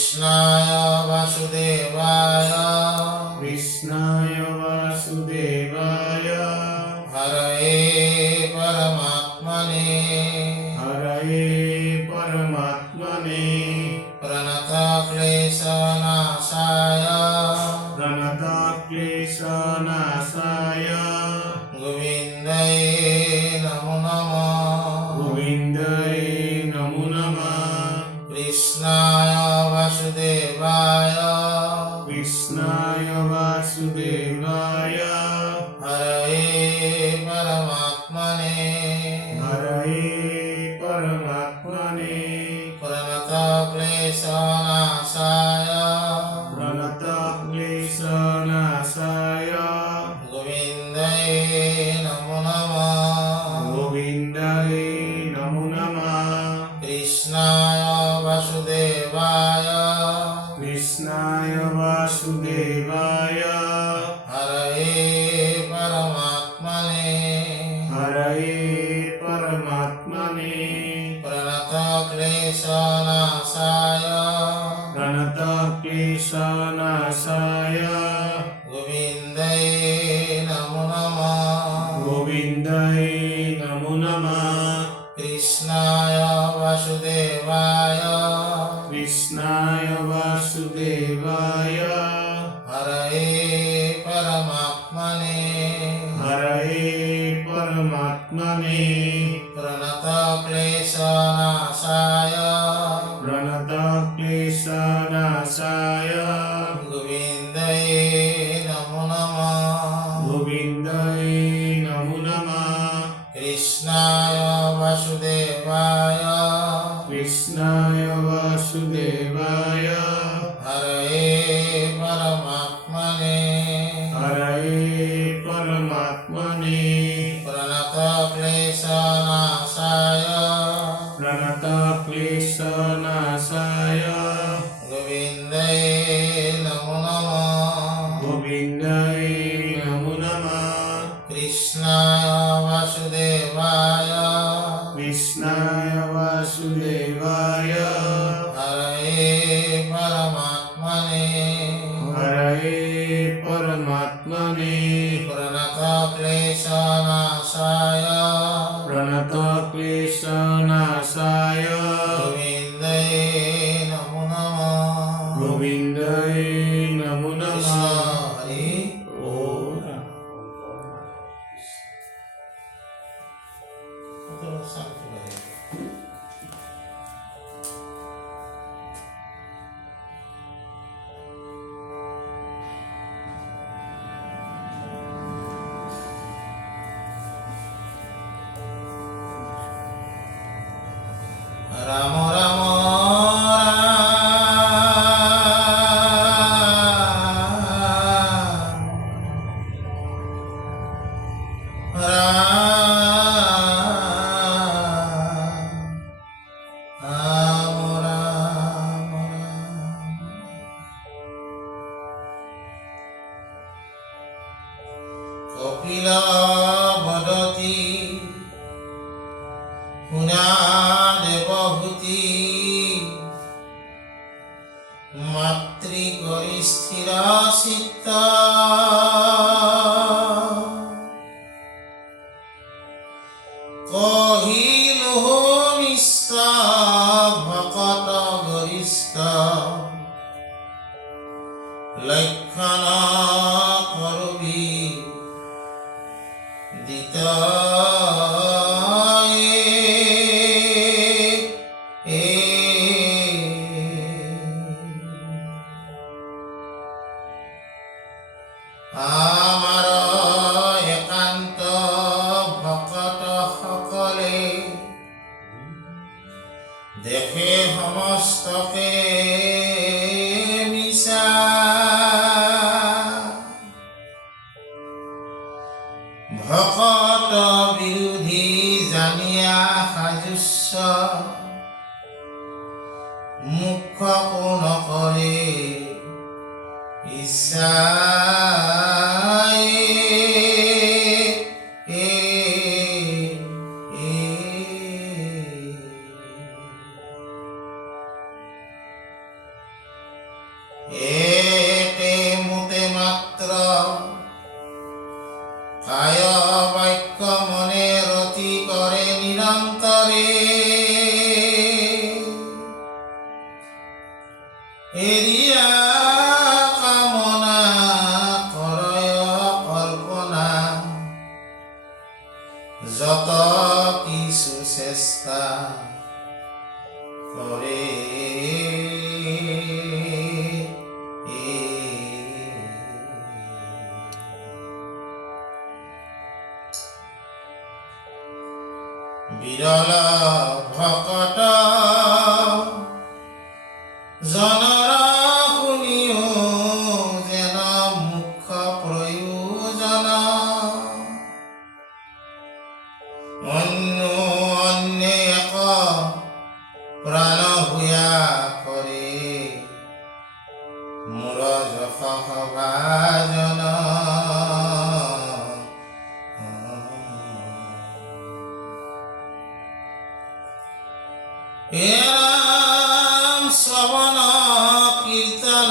কৃষ্ণায় বাসুদেবায় হরয়ে পরমাত্মনে প্রণত ক্লেশনাশায় গোবিন্দায় নমো নমঃ কৃষ্ণায় বাসুদেবায় হরয়ে পরমাত্মনে প্রণত ক্লেশনাশায় গোবিন্দায় নমো নমঃ কৃষ্ণায় বাসুদেবায় হরয়ে পরমাত্মনে প্রণত ক্লেশনাশায় গোবিন্দায় নমো নমঃ কৃষ্ণায় বাসুদেবায় হরয়ে পরমাত্মনে প্রণত ক্লেশনাশায় গোবিন্দায় নমো নমঃ কৃষ্ণায় বাসুদেবায় হরয়ে পরমাত্মনে প্রণত ক্লেশনাশায় গোবিন্দায় নমো নমঃ কৃষ্ণায় বাসুদেবায় হরয়ে পরমাত্মনে প্রণত ক্লেশনাশায় গোবিন্দায় নমো নমঃ হরি ওম। রাম রাম কপিলা বদতি পুনা দেবভূতি মাতৃগরিষ্ঠিরা সিতা কহিলো নিষ্ঠা ভকত গরিষ্ঠ লক্ষণ করবি দিতা আমার একান্ত ভকত সকলে দেখে সমস্তকে মিছা ভকত বিৰোধী জানিয়া সাজুস্য মুখ্য নকৰে ইচ্ছা এতে মোতে মাত্ৰ কায় বাক্য মনে ৰতি কৰে নিৰন্তৰে এৰিয়া কামনা কৰয় কল্পনা যত কিছু চেষ্টা কৰে বিৰল ভকত জনৰ শুনিও যেন মুখ্য প্ৰয়োজন অন্যে এক প্ৰাণ ভূয়া কৰে মোৰ যশ সভাজন এৰাম শ্ৰৱণ কীৰ্তন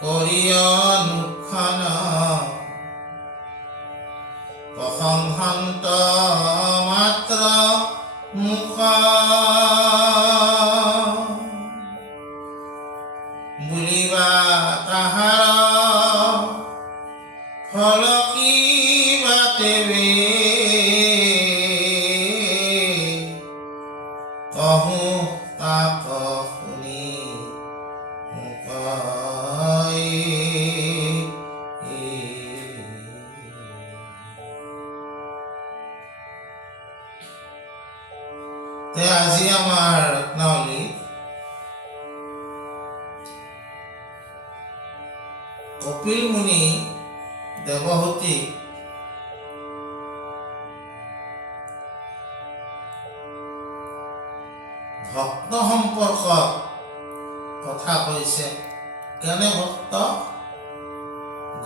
কৰিয় নুখন প্ৰশংসন্ত মাত্ৰ মুখ বুলিবা তাহাৰ ফল কি বাটেবে কহো তাক শুনি আজি আমাৰ ৰত্নাৱলী কপিল মুনি দেৱহূতি ভক্ত সম্পৰ্কত কথা কৈছে। কেনে ভক্ত?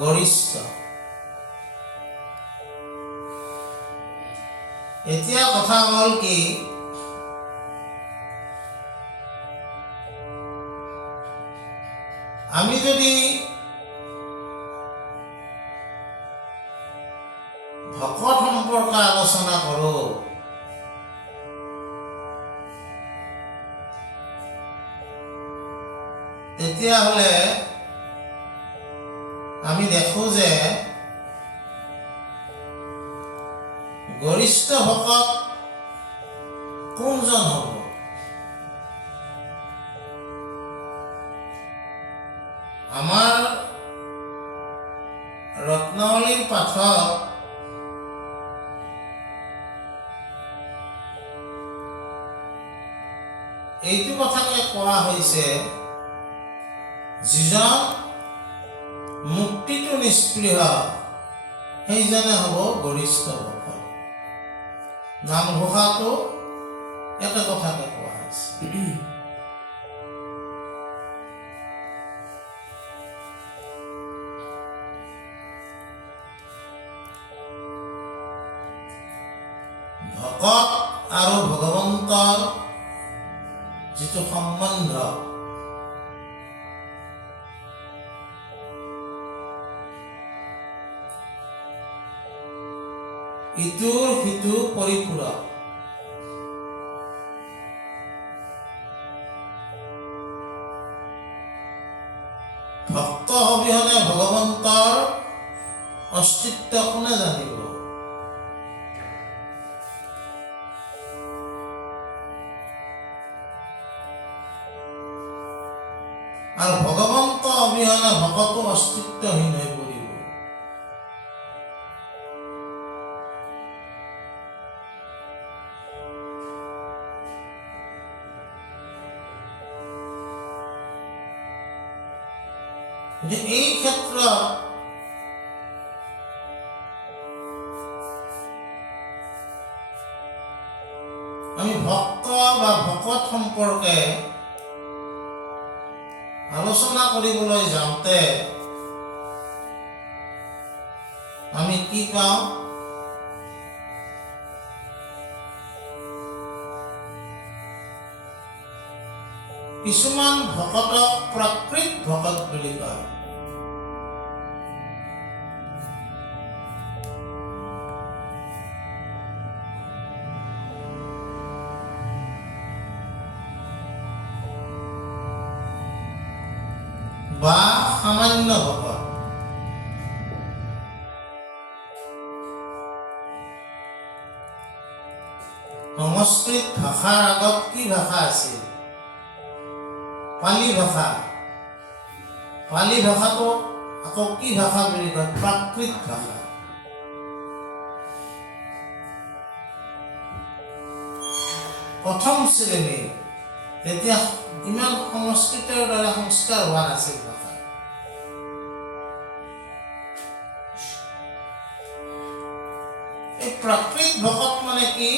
গৰিষ্ঠ। এতিয়া কথা হ'ল কি, আমি যদি ভকত সম্পৰ্কে আলোচনা কৰোঁ, তেতিয়াহ'লে আমি দেখোঁ যে গৰিষ্ঠ ভকত কোনজন হ'ব? আমাৰ ৰত্নাৱলীৰ পাঠত এইটো কথাকে কোৱা হৈছে, যিজন মুক্তিটো নিস্পৃহ সেইজনে হ'ব গৰিষ্ঠ ভকত। নামঘোষাটো একে কথাকে কোৱা হৈছে। ভকত আৰু ভগৱন্তৰ যিটো সম্বন্ধ, ইটোৰ সিটো পৰিপূৰক। ভক্ত অবিহনে ভগৱন্তৰ অস্তিত্ব কোনে জানিব? আৰু ভগৱন্ত অবিহনে ভকতো অস্তিত্বহীন হৈ পৰিব। এই ক্ষেত্ৰত আমি ভক্ত বা ভকত সম্পৰ্কে আলোচনা কৰিবলৈ যাওঁতে আমি কি পাওঁ? কিছুমান ভকতক প্ৰাকৃত ভকত বুলি কয়। বা সামান্য ভকত। সংস্কৃত ভাষাৰ আগত কি ভাষা আছিল? পালি ভাষা। পালি ভাষাটো আকৌ কি ভাষা বুলি কয়? প্ৰাকৃত ভাষা। প্ৰথম শ্ৰেণীৰ তেতিয়া ইমান সংস্কৃতৰ দ্বাৰা সংস্কাৰ হোৱা নাছিল ভাষা। এই প্ৰাকৃত ভকত মানে কি?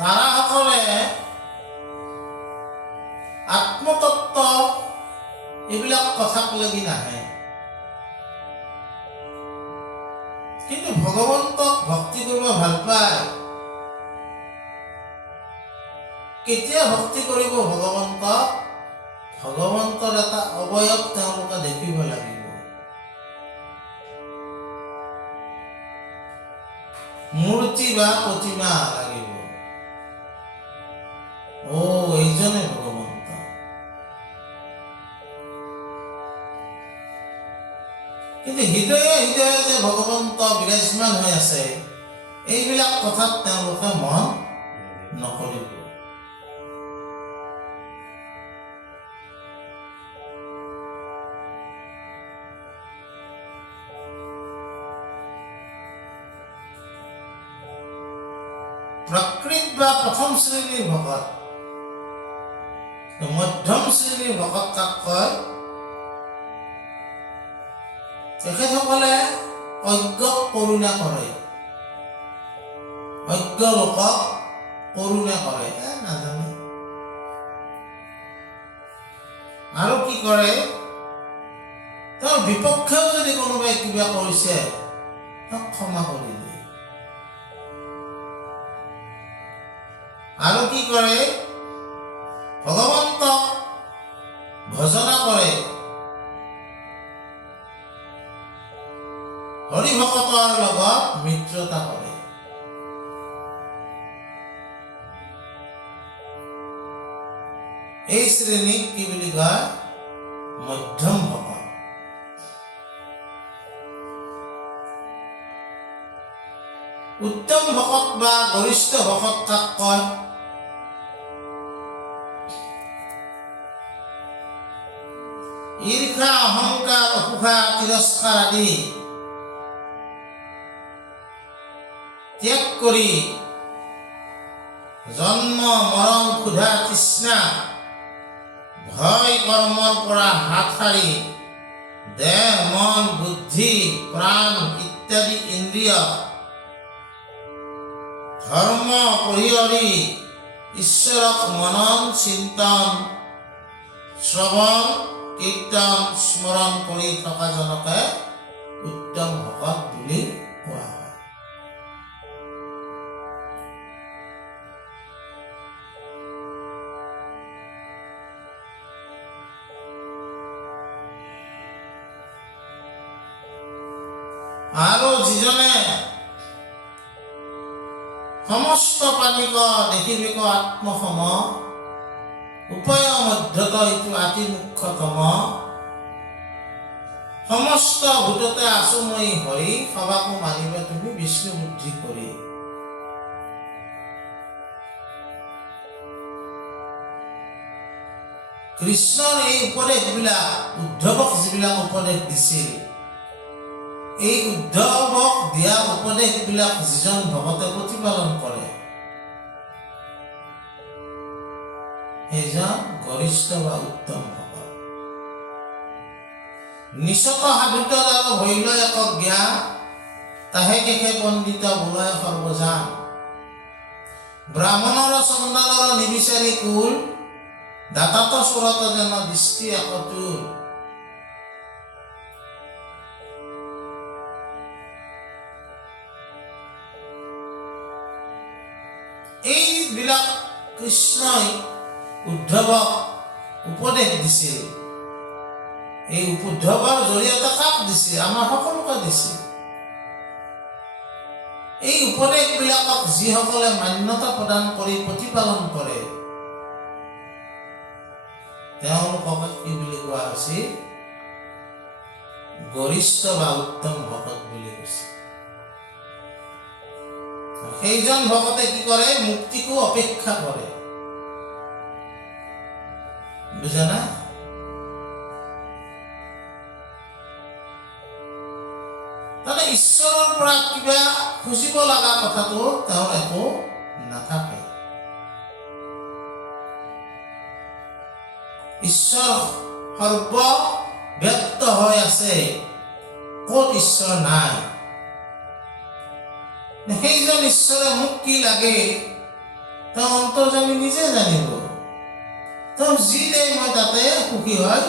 তাৰাসকলে আত্মতত্ত্ব এইবিলাক কথাক লাগি নাহে, কিন্তু ভগৱন্তক ভক্তি কৰিব ভাল পায়। কেতিয়া ভক্তি কৰিব ভগৱন্তক? ভগৱন্তৰ এটা অৱয়ব তেওঁলোকে দেখিব লাগিব। মূৰ্তি বা প্ৰতিমা লাগিব। এইজনে ভগৱন্ত। কিন্তু হৃদয়ে হৃদয়ে যে ভগৱন্ত বিৰাজমান হৈ আছে, এইবিলাক কথাত তেওঁলোকে মন নকৰিব। প্ৰাকৃত বা প্ৰথম শ্ৰেণীৰ ভকত। মধ্যম শ্ৰেণীৰ ভকত কাক কয়? তেখেতসকলে অজ্ঞক কৰোণা কৰে, অজ্ঞ লোকক কৰোণা কৰে। নাজানে আৰু কি কৰে? তেওঁৰ বিপক্ষেও যদি কোনোবাই কিবা কৰিছে তাক ক্ষমা কৰি দিয়ে। আৰু কি কৰে? ভগৱন্তক ভজনা কৰে, হৰি ভকতৰ লগত মিত্ৰতা কৰে। এই শ্ৰেণীক কি বুলি কয়? মধ্যম ভকত। উত্তম ভকত বা গৰিষ্ঠ ভকত কাক কয়? ঈৰ্ষা, অহংকাৰ, অসুখা, তিৰস্কাৰ আদি ত্যাগ কৰি জন্ম, মৰণ, ক্ষুধা, তৃষ্ণা, ভয় কৰ্মৰ পৰা হাত সাৰি দেহ, মন, বুদ্ধি, প্ৰাণ ইত্যাদি ইন্দ্ৰিয় ধৰ্ম পৰিহৰি ঈশ্বৰক মনন, চিন্তন, শ্ৰৱণ, কীৰ্তন, স্মৰণ কৰি থকা জনকে উত্তম ভকত বুলি কোৱা হয়। আৰু যিজনে সমস্ত প্ৰাণীক দেখিবিক আত্মসম উপায় মধ্যত ইটো আতি মুখ্যতম সমস্ত ভূততে আছো মই হৰি সবাকো মানিবা তুমি বিষ্ণু বুদ্ধি কৰি। কৃষ্ণৰ এই উপদেশবিলাক উদ্ধৱক যিবিলাক উপদেশ দিছিল, এই উদ্ধৱক দিয়া উপদেশবিলাক যিজন ভকতে প্ৰতিপালন কৰে সেইজন গৰিষ্ঠ বা উত্তম ভকত। নিচক সাধুত আৰু হইল এক জ্ঞান, তাহে কেশে পণ্ডিত বোলয় সৰ্বজান। ব্ৰাহ্মণৰ চণ্ডালৰ নিবিচাৰি কুল, দাতাত সুৰত যেন দৃষ্টি একতুল। বিলাক কৃষ্ণই উদ্ধৱক উপদেশ দিছিল। এই উদ্ধৱৰ জৰিয়তে কাক দিছিল? আমাৰ সকলোকে দিছিল। এই উপদেশবিলাকক যিসকলে মান্যতা প্ৰদান কৰি প্ৰতিপালন কৰে তেওঁলোকক কি বুলি কোৱা হৈছিল? গৰিষ্ঠ বা উত্তম ভকত বুলি কৈছে। সেইজন ভকতে কি কৰে? মুক্তিকো অপেক্ষা কৰে। বুজা না? তাৰমানে ঈশ্বৰৰ পৰা কিবা খুজিব লগা কথাটো তেওঁৰ একো নাথাকে। ঈশ্বৰ সৰ্বব্যাপ্ত হৈ আছে, ক'ত ঈশ্বৰ নাই? সেইজন ঈশ্বৰে মোক কি লাগে তেওঁ অন্তৰ্যামী নিজে জানিব। তেওঁ যি দেই মই তাতে সুখী হৈ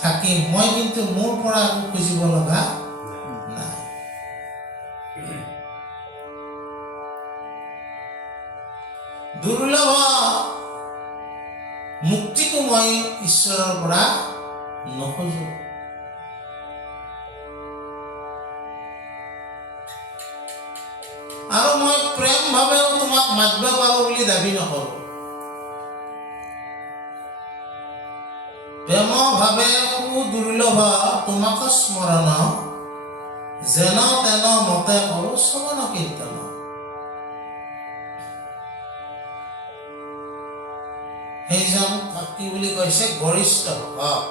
থাকিম, মই কিন্তু মোৰ পৰা একো খুজিব লগা নাই। দুৰ্লভ মুক্তিকো মই ঈশ্বৰৰ পৰা নোখোজো। আৰু মই প্ৰেম ভাৱেও তোমাক মাতিব পাৰো বুলি দাবী নকৰো। প্ৰেম ভাৱে সুদুৰ্লভ তোমাক স্মৰণ, যেন তেন মতে কৰো শ্ৰৱণ কীৰ্তন। সেইজন কি বুলি কৈছে? গৰিষ্ঠ ভকত।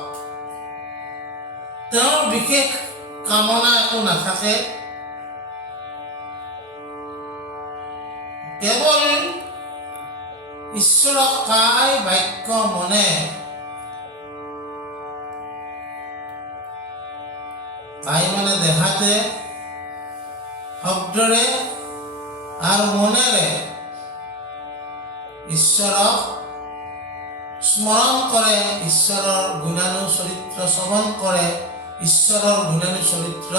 তেওঁৰ বিশেষ কামনা একো নাথাকে, কেৱল ঈশ্বৰক কায় বাক্য মনে কায় মানে দেহাতে, শব্দৰে আৰু মনেৰে ঈশ্বৰক স্মৰণ কৰে, ঈশ্বৰৰ গুণানু চৰিত্ৰ শ্ৰৱণ কৰে, ঈশ্বৰৰ গুণানু চৰিত্ৰ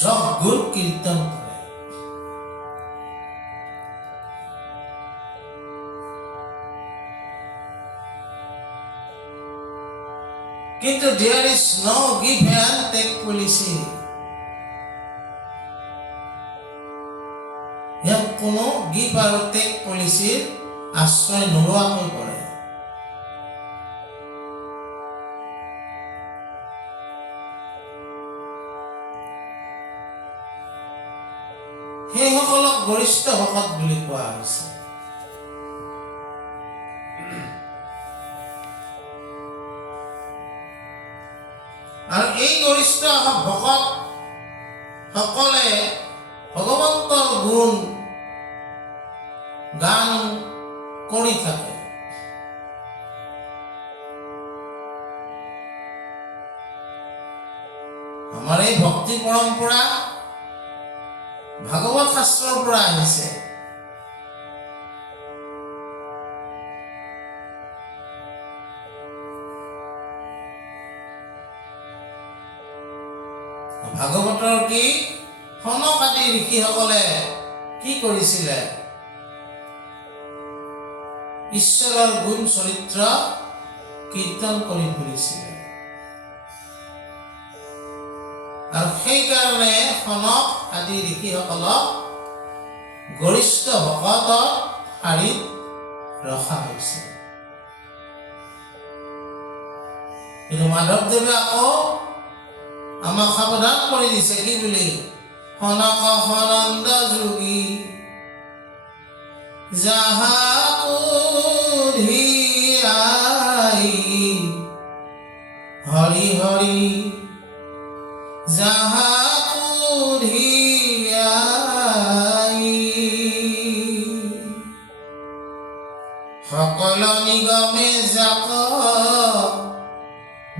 যশ গুণ কীৰ্তন কৰে। কিন্তু there is no give and take policy. ইয়াত কোনো গিভ আৰু টেক পলিচিৰ আশ্ৰয় নোলোৱাকৈ কৰে। সেইসকলক গৰিষ্ঠ ভকত বুলি কোৱা হৈছে। আৰু এই গৰিষ্ঠ ভকত সকলে ভগৱন্তৰ গুণ গান কৰি থাকে। আমাৰ এই ভক্তি পৰম্পৰা ভাগৱত শাস্ত্ৰৰ পৰা আহিছে। ভাগৱতৰ কি সনক আদি ঋষিসকলে কি কৰিছিলে? ঈশ্বৰৰ গুণ চৰিত্ৰ কীৰ্তন কৰি ফুৰিছিলে। আৰু সেইকাৰণে সনক আদি ঋষিসকলক গৰিষ্ঠ ভকতৰ শাৰীত ৰখা হৈছে। কিন্তু মাধৱদেৱে আকৌ আমাক সাৱধান কৰি দিছে কি বুলি? সনক সনন্দ যোগী যাহা কুধিয়াই হৰি হৰি যাহা কুধিয়াই সকল নিগমে যাক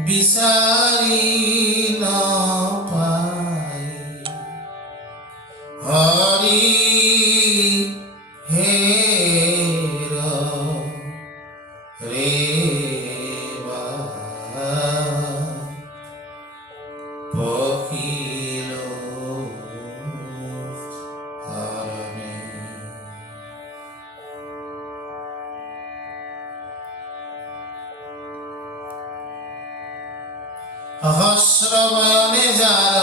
বিচাৰি নাপায় হৰি হেৰ ৰে পখিল হৰণে। সহস্ৰ বয়নে যাৰ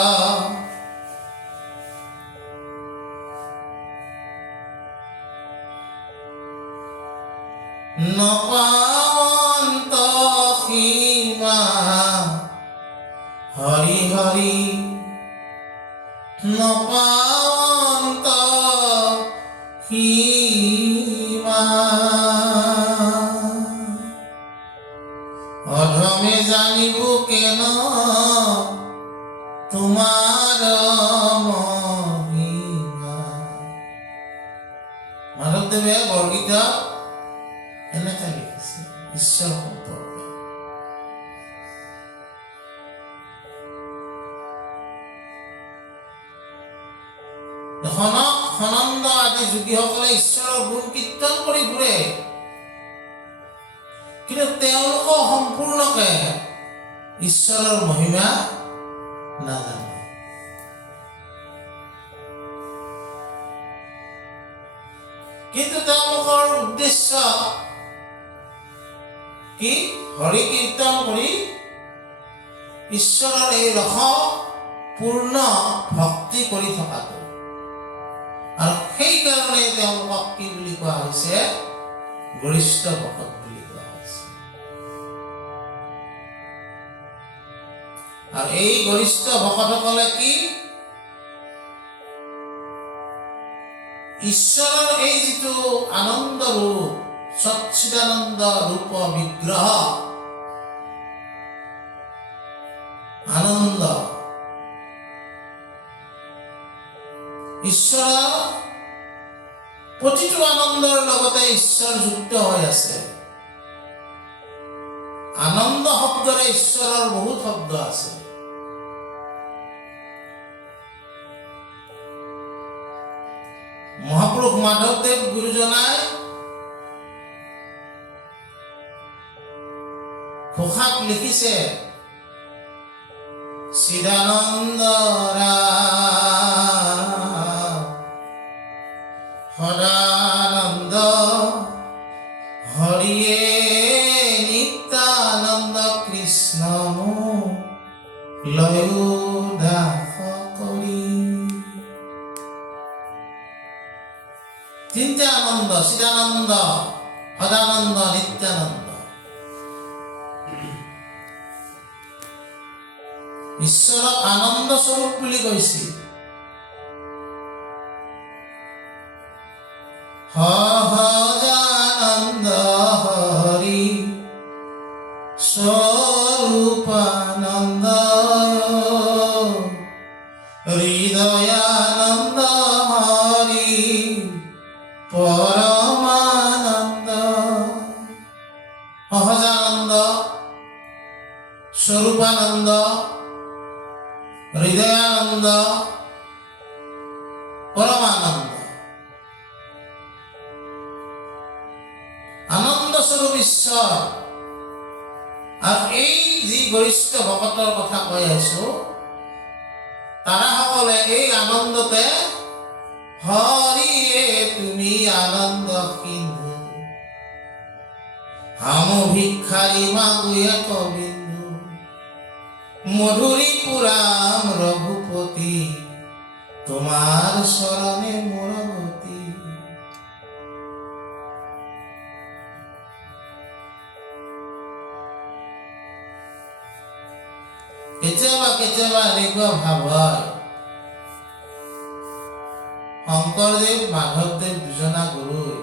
নপাৱন্ত সীমা হৰি হৰি নপাৱন্ত সীমা অধমে জানিব কেন তোমাৰ মহিমা। মাধৱদেৱে বৰগীতত এনেকৈ লিখিছে ঈশ্বৰ সম্পৰ্কে। সনক সনন্দ আদি যোগীসকলে ঈশ্বৰৰ গুণ কীৰ্তন কৰি ফুৰে, কিন্তু তেওঁলোকৰ সম্পূৰ্ণকে ঈশ্বৰৰ মহিমা নাজানে। কিন্তু তেওঁলোকৰ উদ্দেশ্য কি? হৰি কীৰ্তন কৰি ঈশ্বৰৰ এই ৰস পূৰ্ণ ভক্তি কৰি থকাটো। আৰু সেইকাৰণে তেওঁলোকক কি বুলি কোৱা হৈছে? গৰিষ্ঠ ভকত বুলি কোৱা হৈছে। আৰু এই গৰিষ্ঠ ভকতসকলে কি? ঈশ্বৰৰ এই যিটো আনন্দ ৰূপ, সচ্চিদানন্দ ৰূপ বিগ্ৰহ, আনন্দ, ঈশ্বৰৰ প্ৰতিটো আনন্দৰ লগতে ঈশ্বৰ যুক্ত হৈ আছে। আনন্দ শব্দৰে ঈশ্বৰৰ বহুত শব্দ আছে। মহাপুৰুষ মাধৱদেৱ গুৰুজনাই ঘোষাত লিখিছে, চিদানন্দ সদানন্দ হৰিয়ে নিত্যানন্দ কৃষ্ণ লয়ো দাস কৰি। তিনিটা আনন্দ, চিদানন্দ, সদানন্দ, নিত্যানন্দ। ঈশ্বৰক আনন্দ স্বৰূপ বুলি কৈছিল। সহজানন্দ হৰি স্বৰূপানন্দ হৃদয়ানন্দ হৰি পৰমানন্দ। সহজানন্দ, স্বৰূপানন্দ, হৃদয়ানন্দ, পৰমানন্দ। আনন্দ স্বৰূপ ঈশ্বৰ। আৰু এই যি গৰিষ্ঠ ভকতৰ কথা কৈ আছো, তাৰাসকলে এই আনন্দতে হৰিয়ে তুমি আনন্দ সিন্ধু হাম ভিক্ষাৰী মাগুয়ে কবিন্দু মধুৰী পুৰাম ৰঘুপতি তোমাৰ চৰণে মোৰ গতি। কেতিয়াবা কেতিয়াবা এনেকুৱা ভাৱ হয়, শংকৰদেৱ মাধৱদেৱ দুজনা গুৰুই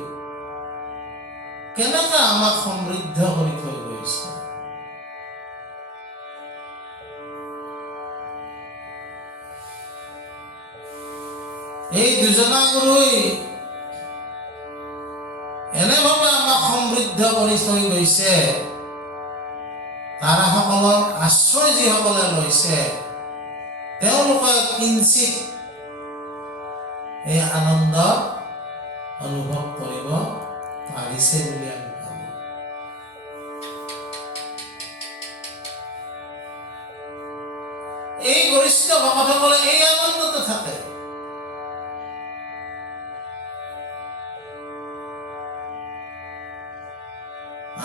কেনেকৈ আমাক সমৃদ্ধ কৰি থৈ গৈছে। এই দুজনা গুৰুই এনেভাৱে আমাক সমৃদ্ধ কৰি থৈ গৈছে, তাৰাসকলৰ আশ্ৰয় যিসকলে লৈছে তেওঁলোকে কিঞ্চিত এই আনন্দ অনুভৱ কৰিব পাৰিছে বুলি আমি ভাবো। এই গৰিষ্ঠ ভকতসকলে এই আনন্দতে থাকে।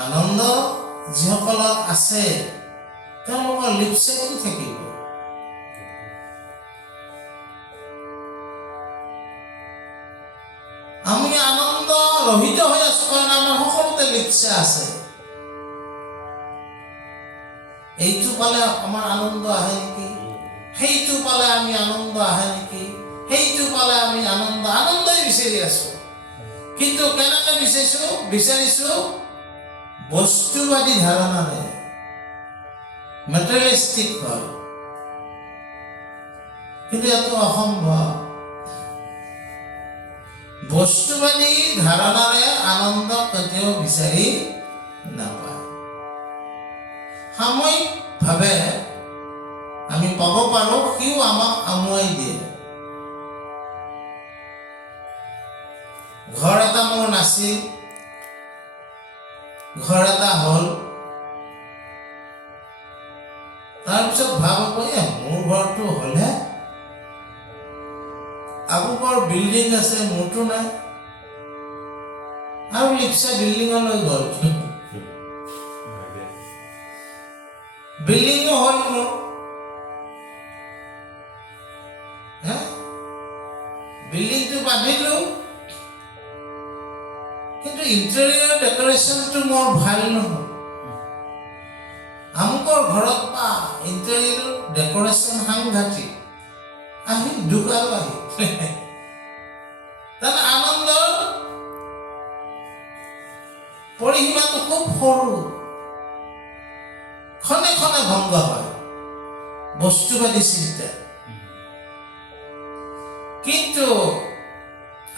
আনন্দ যিসকলৰ আছে তেওঁলোকৰ লিপচাইটো থাকিব। আমি আনন্দ ৰহিত হৈ আছো কাৰণ আমাৰ সকলোতে লিপচা আছে। এইটো পালে আমাৰ আনন্দ আহে নেকি, সেইটো পালে আমি আনন্দ আহে নেকি, সেইটো পালে আমি আনন্দই বিচাৰি আছো। কিন্তু কেনেকে বিচাৰিছো বস্তুবাদী ধাৰণাৰে, মেটেৰিয়েলিষ্টিক হয়। কিন্তু এইটো অসম্ভৱ। বস্তুবাদী ধাৰণাৰে আনন্দ কেতিয়াও বিচাৰি নাপায়। সাময়িকভাৱে আমি পাব পাৰো, সিও আমাক আমুৱাই দিয়ে। ঘৰ এটা মোৰ নাছিল, ঘৰ এটা হ'ল, তাৰপিছত ভাব মোৰ ঘৰটো হ'লে আপোনালোকৰ বিল্ডিং আছে, মোৰটো নাই, আৰু লিপচা বিল্ডিঙলৈ গ'ল। বিল্ডিঙো হ'ল মোৰ, বিল্ডিংটো বান্ধিলো, কিন্তু ইণ্টেৰিয়ৰ ডেকৰেশ্যনটো মোৰ ভাল নহ'ল। আমুকৰ ঘৰত পা ইণ্টেৰিয়ৰ ডেকৰেশ্যন সাংঘাতিক, আহি ঢুকালো আহি। তাৰ আনন্দৰ পৰিসীমাটো খুব সৰু, ক্ষণে ক্ষণে ভংগ হয় বস্তুবাদী চিন্তা। কিন্তু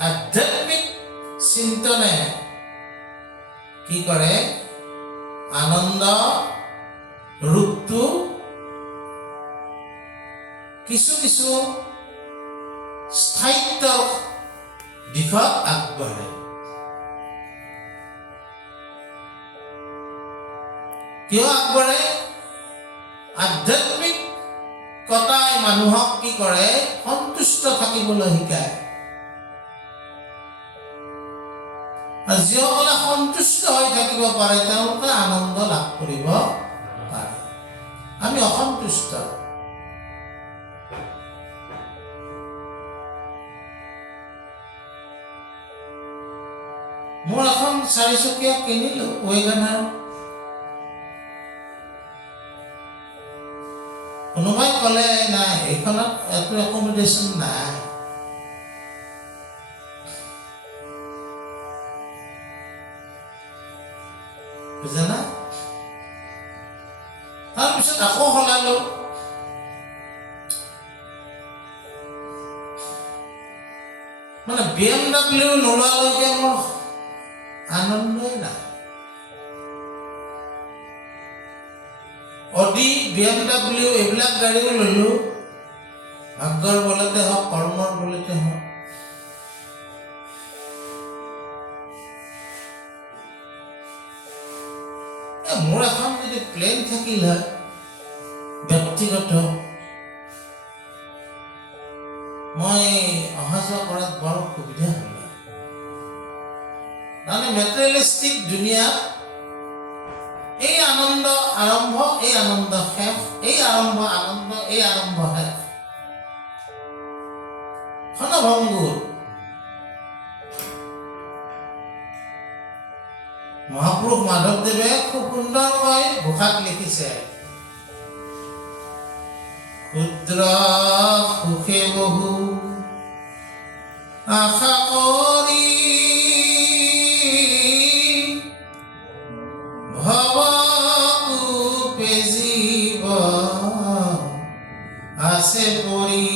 আধ্যাত্মিক চিন্তনে কি কৰে, আনন্দ ৰূপটো কিছু কিছু স্থায়িত্বৰ দিশত আগবাঢ়ে। কিয় আগবাঢ়ে? আধ্যাত্মিকতাই মানুহক কি কৰে, সন্তুষ্ট থাকিবলৈ শিকায়। আৰু যিসকলে সন্তুষ্ট হৈ থাকিব পাৰে তেওঁলোকে আনন্দ লাভ কৰিব পাৰে। আমি অসন্তুষ্ট। মোৰ এখন 4 চকীয়া কিনিলো, ৱেগনাৰ। কোনোবাই ক'লে নাই এইখনত একো একমডেশ্যন নাই। বুজানা? তাৰপিছত আকৌ সলালো। মানে BMW নোলোৱালৈকে মোৰ আনন্দই নাই। অডি, BMW এইবিলাক গাড়ীও ললো, ভাগ্যৰ বলতে হওক, কৰ্মৰ বলতে হওক। মোৰ এখন যদি প্লেন থাকিল হয় ব্যক্তিগত, মই অহা যোৱা কৰাত বৰ সুবিধা হ'ল। মানে মেটেৰিয়েলিষ্টিক দুনিয়াত এই আনন্দ আৰম্ভ, এই আনন্দ শেষ, এই আৰম্ভ আনন্দ, এই আৰম্ভ শেষ, ক্ষণভংগুৰ। মহাপুৰুষ মাধৱদেৱে খুব সুন্দৰকৈ ঘোষাত লিখিছে, ক্ষুদ্ৰ সুখে বহু আশা কৰি ভৱকূপে জীৱ আছে পৰি।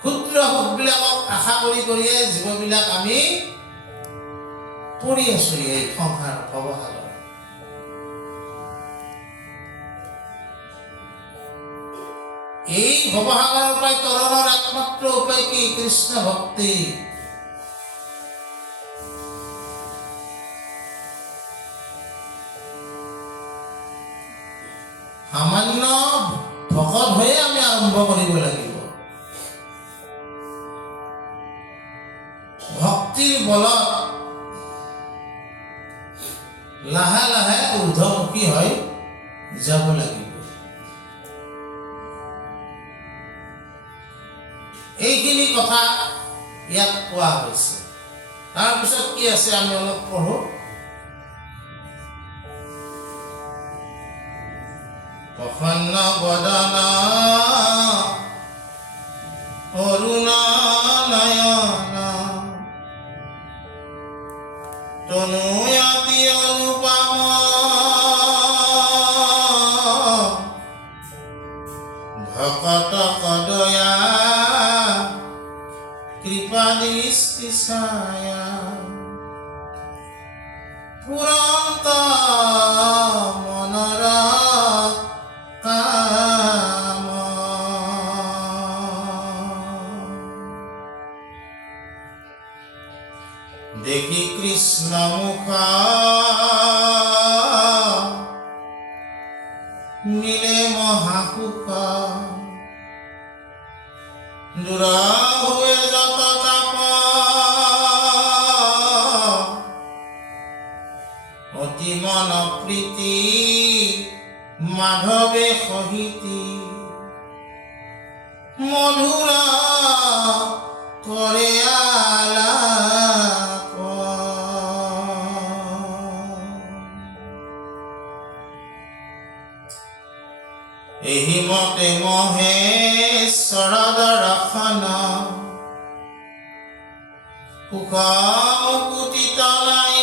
ক্ষুদ্ৰ সুখবিলাকক আশা কৰিয়ে জীৱবিলাক আমি পৰি আছো এই সংসাৰ ভৱসাগৰ। এই ভৱসাগৰৰ পৰা তৰণৰ একমাত্ৰ উপায় কি? কৃষ্ণ ভক্তি। সামান্য ভকত হৈয়ে আমি আৰম্ভ কৰিব লাগিব। ভক্তিৰ বলত লাহে লাহে ঊৰ্ধ্বমুখী হৈ যাব লাগিব। এইখিনি কথা ইয়াত কোৱা হৈছে। তাৰপিছত কি আছে আমি অলপ পঢ়ো। প্ৰসন্ন বদন অৰুণ নয়ন তনুয়াতি অনুপম ভকত কদয়া কৃপা দৃষ্টি ছায়া পুৰন্ত মনৰ কাম দেখি কৃষ্ণ মুখ মিলে মহাসুখ দূৰ হৈ যত তাপ অতি মন প্ৰীতি মাধৱে সহিতি মধুৰ কৰে আলাপ এহি মতে মহেশ্বৰ দৰ্শন সুখ মুকুতি তলাই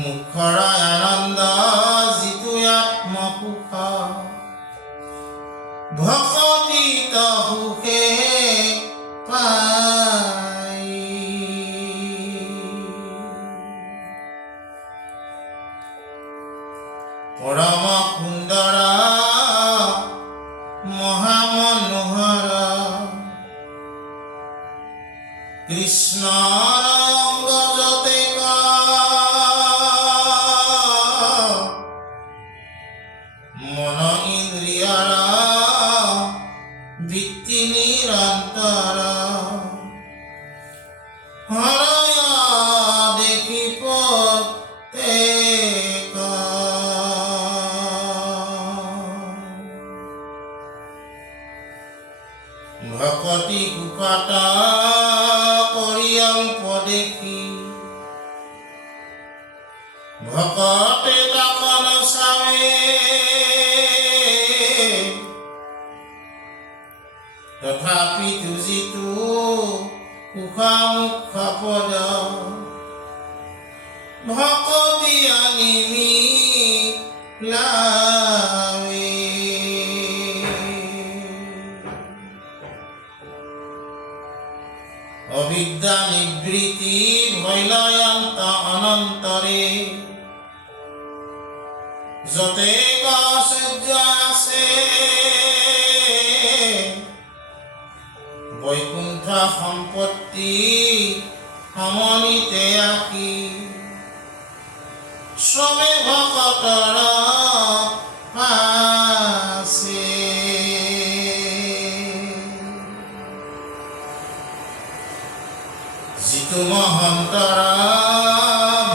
মুখৰ আনন্দ যিটো আত্মসুখ ভকতিত সুখে পাই পৰম সুন্দৰ মহামনোহৰ কৃষ্ণৰ অংগ যতে মন ইন্দ্ৰিয়ৰ বৃত্তি নিৰন্তৰ হৰয় দেখি প্ৰত্যেক ভকতি কুকট কৰি অল্প দেখি ভকতে তাকন চাৱে তথাপি যিটো সুখমুখ পদ ভকতি আনিমি লাৱে অবিদ্যা নিবৃত্তি ভৈলয়ন্ত অনন্তৰে যতে সূৰ্য আছে বৈকুণ্ঠ সম্পত্তি সমনিতে আকি শ্ৰমে ভকতৰ পাছে যিটো মহন্তৰ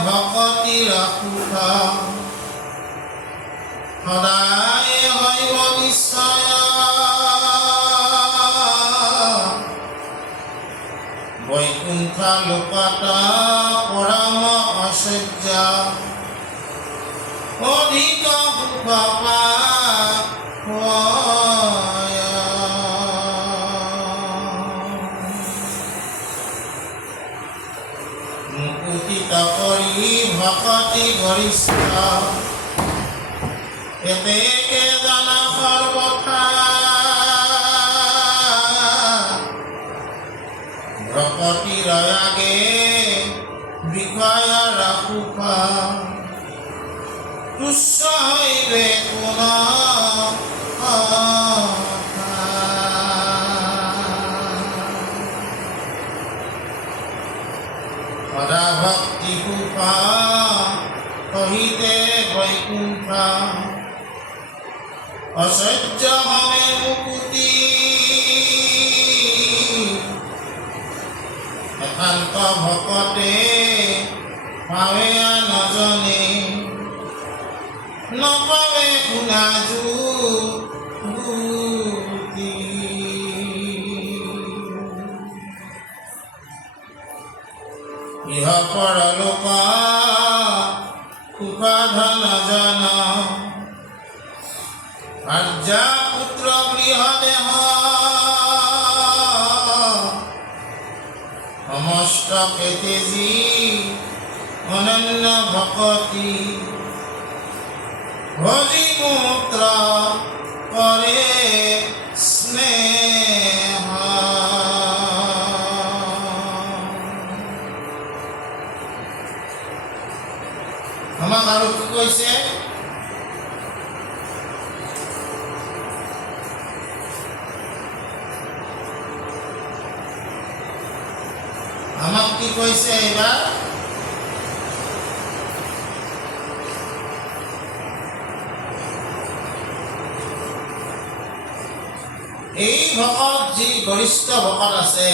ভকতিৰ সুখ সদায় হৈব নিশ্চয় বৈকুণ্ঠ লোকত পৰম ঐশ্বৰ্য অধিক সুখ পায় মুকুতিত কৰি ভকতি গৰিষ্ঠ এতেকে জানা সৰ্বথা ভকতিৰ আগে বিষয়ৰ সুখ তুচ্ছ হইবে কোন সদা ভক্তি সুখ সহিতে বৈকুণ্ঠ অসহ্য হবে মুকুতি একান্ত ভকতে পাৱে নজনে নপাৱে শুনাজু গুটি ইহ পৰলোক উপাধন জন আৰ্যা পুত্ৰ গৃহ দেহ সমস্ত কেতেজী অনন্য ভকতি ভজি মূত্ৰ কৰে স্নেহ আমাক আৰু কি কৈছে আমাক কি কৈছে এইবাৰ এই ভকত যি গৰিষ্ঠ ভকত আছে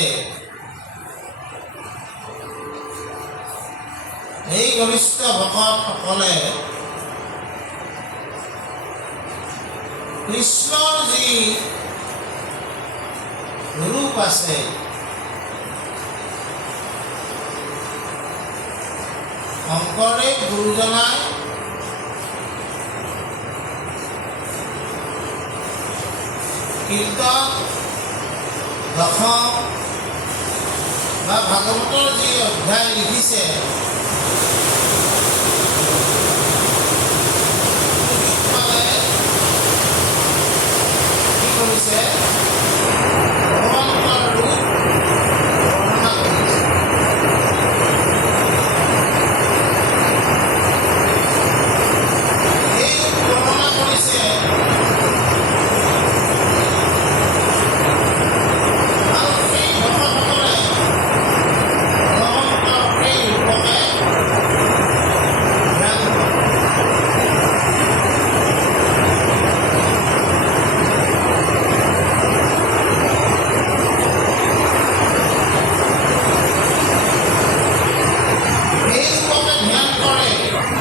এই গৰিষ্ঠ ভকতসকলে কৃষ্ণৰ যি ৰূপ আছে শংকৰদেৱ গুৰুজনাই কীৰ্তন দশম বা ভাগৱতৰ যি অধ্যায় লিখিছে কি কৰিছে ভগৱন্তৰ ৰূপ বৰ্ণনা কৰিছে এই বৰ্ণনা কৰিছে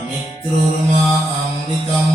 Mitrurma amritam